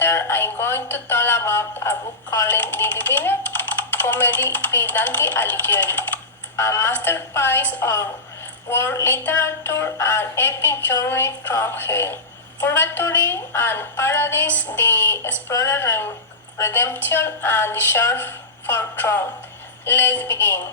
After, I'm going to talk about a book called The Divine Comedy by Dante Aligheri, a masterpiece of world literature and epic journey through hell, purgatory, and paradise, the explorer redemption, and the search for throne. Let's begin.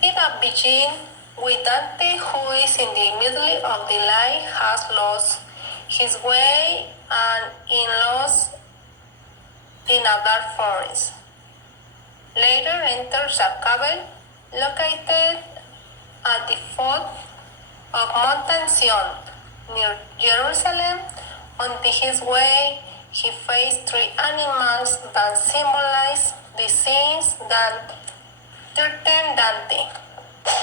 It begins with Dante, who is in the middle of the light, has lost his way and is lost in a dark forest. Later enters a cave located at the foot of Mountain Zion, near Jerusalem. On his way, he faced three animals that symbolize the sins that threaten Dante: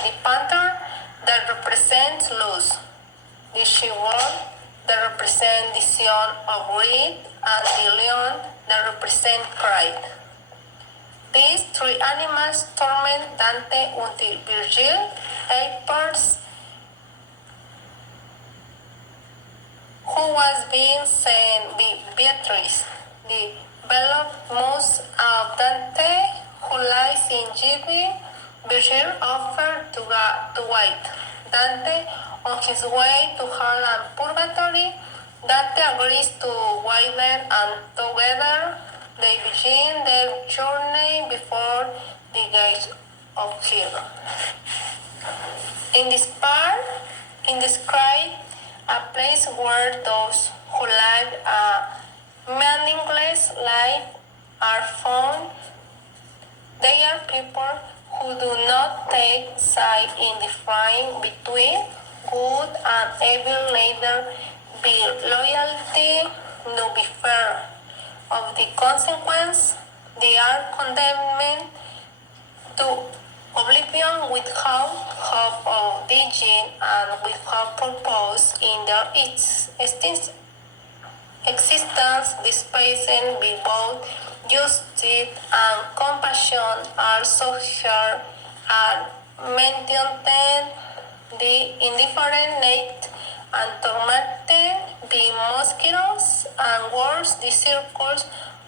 the panther that represents lust, the she-wolf that represents the sin of greed, and the lion that represents pride. These three animals torment Dante until Virgil appears, who was being sent by Beatrice, the beloved muse of Dante, who lies in Gibeon. Virgil offered to wait Dante on his way to hell and purgatory. Dante agrees to wait them, and together they begin their journey before the gates of hell. In this part, it describes a place where those who live a meaningless life are found. They are people who do not take side in the fight between good and evil, neither be loyalty nor be fair. Of the consequence, they are condemned to oblivion without hope of digging and without purpose in their existence, despising by both justice and compassion, also here are maintained the indifferent, naked, and tormented by mosquitoes, and worse, the circles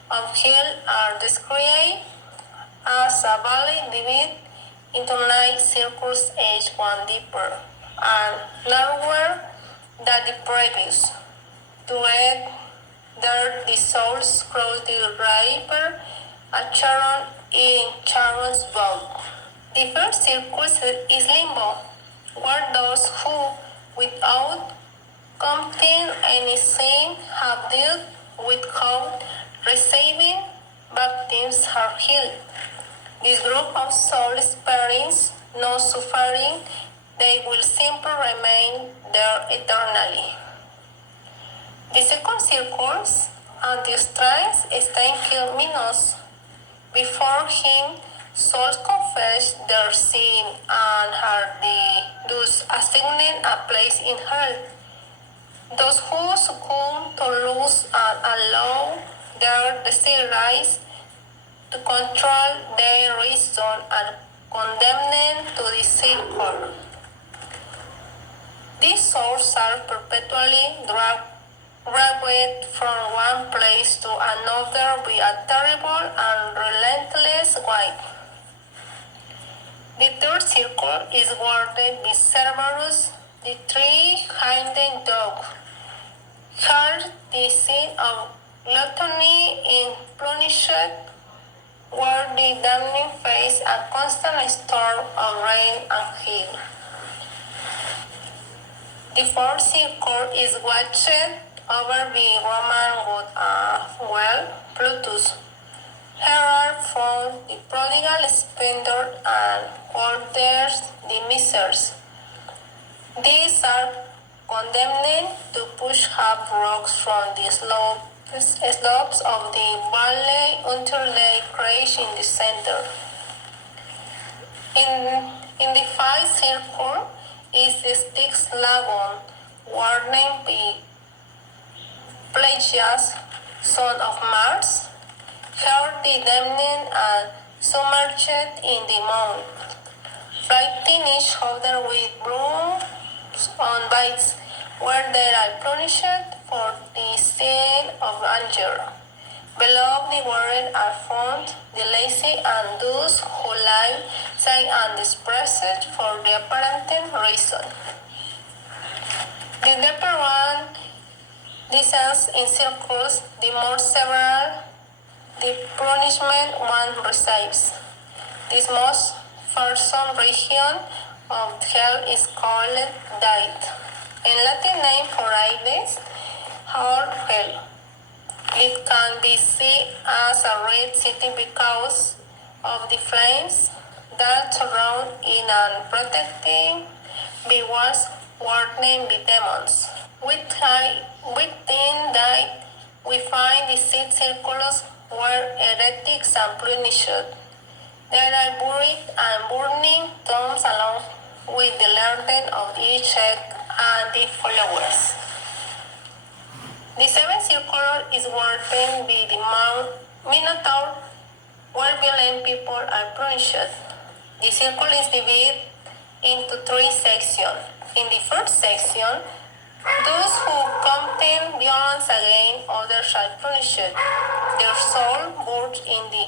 of hell are described as a valley divided into 9 circles, each one deeper and narrower than the previous. To it, there the souls cross the river at Charon in Charon's boat. The first circle is limbo, where those who, without committing any sin, have dealt with God, receiving baptisms, are healed. This group of souls experience no suffering. They will simply remain there eternally. The second circle, and the strength stay minus. Before him, souls confess their sin and are thus assigning a place in hell. Those who succumb to lust and allow their desires to control their reason are condemned to the circle. These souls are perpetually dragged from one place to another by a terrible and relentless wind. The third circle is guarded by Cerberus, the three-handed dog. Here, the sin of gluttony is punished, where the damned face a constant storm of rain and hail. The fourth circle is watched over the Roman god Plutus. Here are found the prodigal spender and hoarders, the misers. These are condemned to push up rocks from the slopes of the valley until they crash in the center. In the fifth circle is the Styx lagoon, warning by Pelagius, son of Mars. Here the damned are submerged in the mouth, fighting each other with brooms on bikes, where they are punished for the sin of anger. Below the word are found the lazy and those who lie, say and express it for the apparent reason. The deeper one descends in circles, the more severe the punishment one receives. This most fearsome region of hell is called Date, a Latin name for Hades or hell. It can be seen as a red city because of the flames that surround it and protecting the walls warning the demons. Within that, we find the six circles where heretics are punished. There are buried and burning tombs along with the learning of each sect and the followers. The seventh circle is guarded by the Minotaur, where violent people are punished. The circle is divided into three sections. In the first section, those who commit violence against others are punished. Their soul buried in the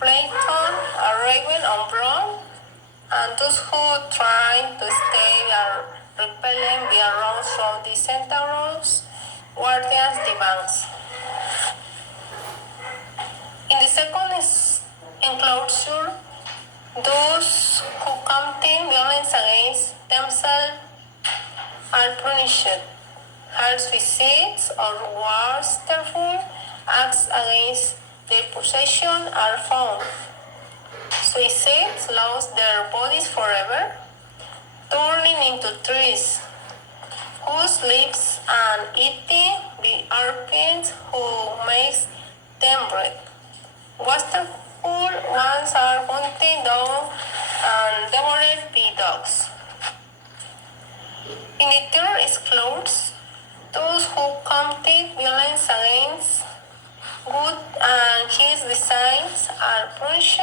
plankton are raven on brown, and those who try to escape are repelling the arrows from the centaurs, guardians the banks. In the second enclosure, those who commit violence against themselves are punished. Hard suicides or worse, therefore, acts against their possession are found. Suicides lose their bodies forever, turning into trees, whose leaves and eating the serpent who makes them break. Wasteful ones are hunted down and devoured by dogs. In the third excludes those who commit violence against good and his designs are punished.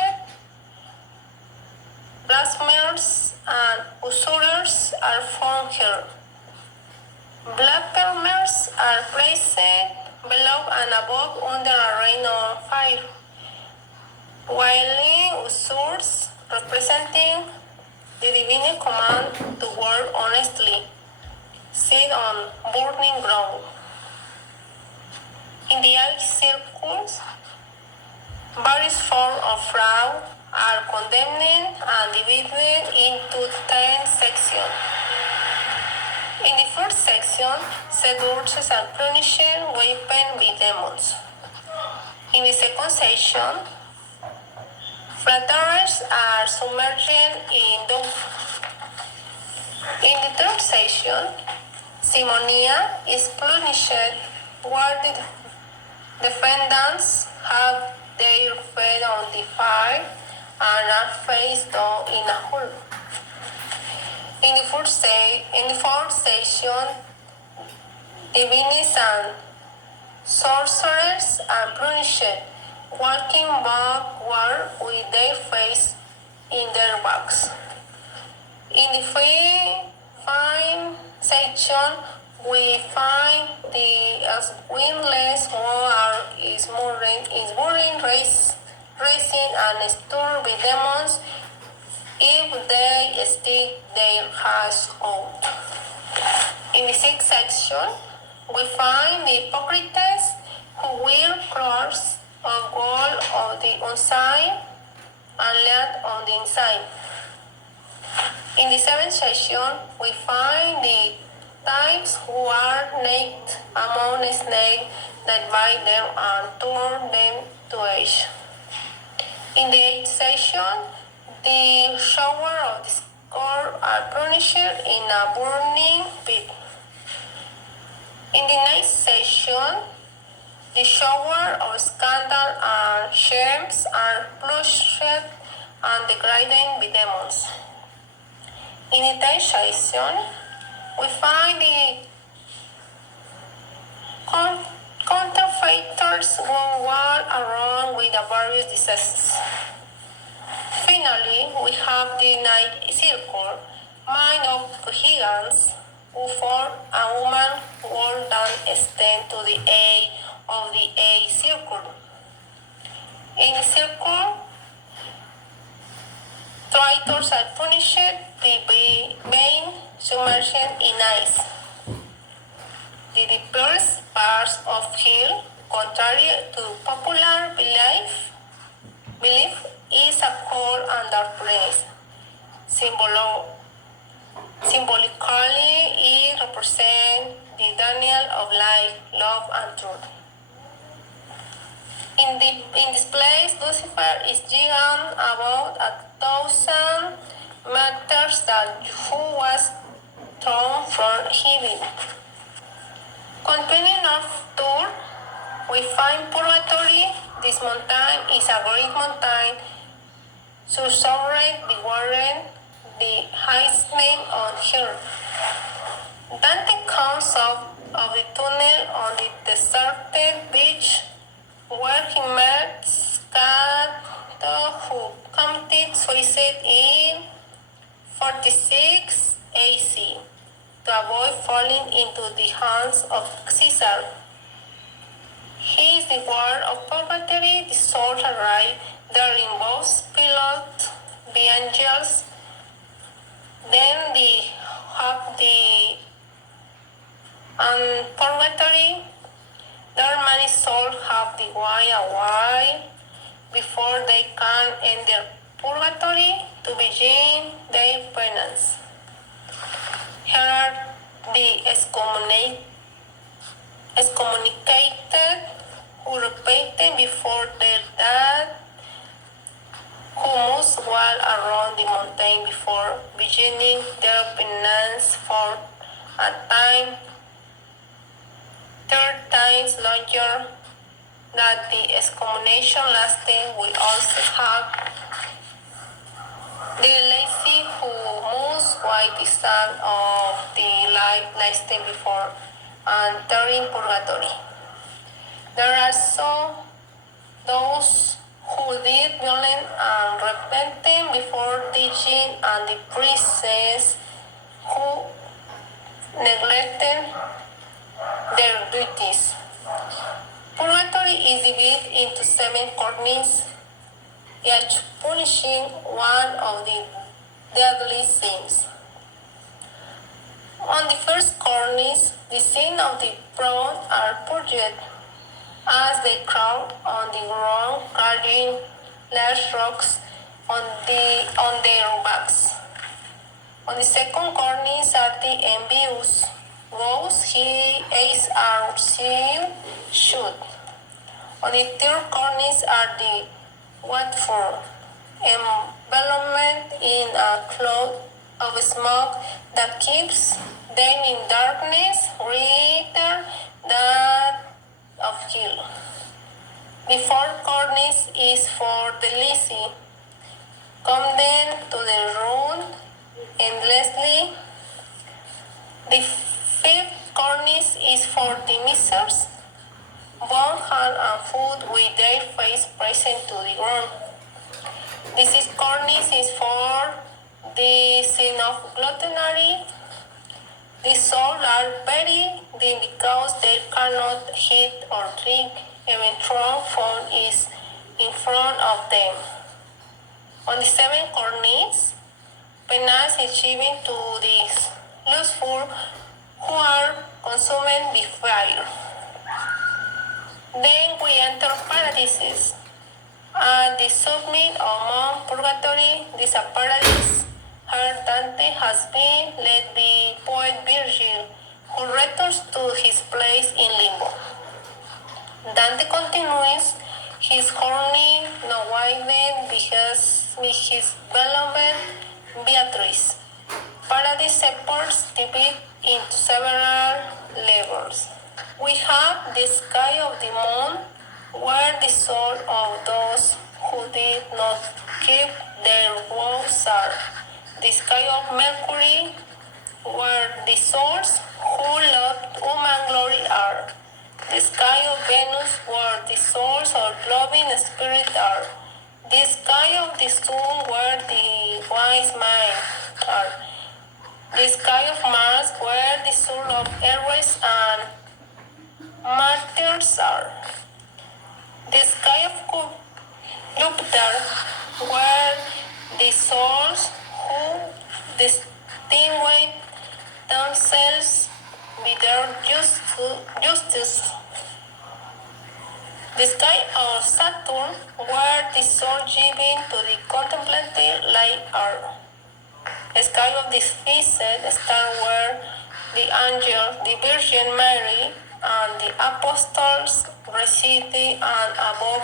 Blasphemers and usurers are found here. Blasphemers are placed below and above under a rain of fire, while usurers, representing the divine command to work honestly, sit on burning ground. In the eight circles, various forms of fraud are condemned and divided into 10 sections. In the first section, seducers are punished, weapons by demons. In the second section, flatterers are submerged in doom. In the third section, simonia is punished, where the defendants have their feet on the fire and are face down in a hole. In the fourth station, divinities and sorcerers are punished, walking backward with their face in their backs. In the fifth section, we find the wingless one is moving, racing and stirred with demons if they stick their hands out. In the sixth section, we find the hypocrites who wear clothes of gold on the outside and lead on the inside. In the seventh section, we find the types who are naked among snakes that bite them and turn them to ash. In the eighth section, the shower of discord are punished in a burning pit. In the ninth section, the shower of scandal and shames are punished and degraded by demons. In the tenth section, we find the counterfeiters who walk around with various diseases. Finally, we have the ninth circle, mind of gigants, who form a woman wall that extend to the edge of the A circle. In the circle, traitors are punished, being submerged in ice. The deepest parts of hell, contrary to popular belief is a cold and dark place. Symbolically, it represents the Daniel of life, love, and truth. In this place, Lucifer is given about 1,000 meters that who was thrown from heaven. Continuing our tour, we find Purgatory. This mountain is a great mountain, surrounded the water, the highest name on earth. Dante comes out of the tunnel on the deserted beach where he met Cato, who committed suicide in 46 AC to avoid falling into the hands of Caesar. He is the word of purgatory. The soul arrive there in both pilot, the angels, then the purgatory. There many souls have the way away before they can enter purgatory to begin their penance. Here are the excommunicated who repented before their death, who must walk around the mountain before beginning their penance for a time 3 times longer than the excommunication lasted. We also have the lazy who must wait the start of the life lasting before entering purgatory. There are also those who did violence and repenting before teaching, and the priests who neglected their duties. Purgatory is divided into 7 corners, each punishing one of the deadly sins. On the first cornice, the sins of the proud are purged as they crawl on the ground, carrying large rocks on their backs. On the second cornice are the envious, those he is are shoot. On the third cornice are the watchful, envelopment in a cloud of smoke that keeps them in darkness, greater than of hell. The fourth cornice is for the lazy, condemned to the ruin endlessly. The fifth cornice is for the misers, bound hand and foot with their face present to the ground. The sixth cornice is for the sin of gluttony. The soul are very dim because they cannot eat or drink, even strong food is in front of them. On the seventh cornice, penance is given to the lustful who are consumed by fire. Then we enter paradises. At the summit of Mount Purgatory, this paradise, here Dante has been led the poet Virgil, who returns to his place in limbo. Dante continues his journey no wider because his beloved Beatrice. Paradise separates the beat into several levels. We have the sky of the moon, where the soul of those who did not keep their vows are. The sky of Mercury, where the souls who loved human glory are. The sky of Venus, where the souls of loving spirit are. The sky of the sun, where the wise men are. The sky of Mars, where the soul of heroes and martyrs are. The sky of Jupiter, where the souls who distinguish themselves with their justice. The sky of Saturn, where the soul given to the contemplative light are. The sky of the fifth star, where the angel, the Virgin Mary, and the apostles reside, and above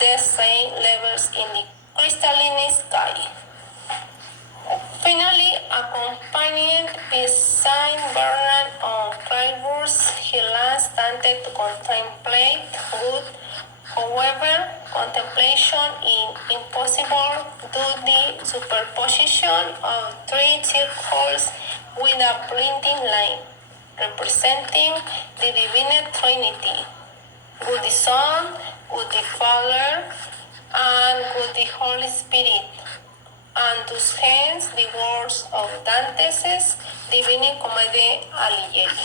the same levels in the crystalline sky. Finally, accompanying his Saint Bernard on Clairvaux, he asked Dante to contemplate good. However, contemplation is impossible due to the superposition of three circles with a blinding line, representing the Divine Trinity, with the Son, with the Father, and with the Holy Spirit, and thus hence the words of Dante's Divine Comedie Aligheri.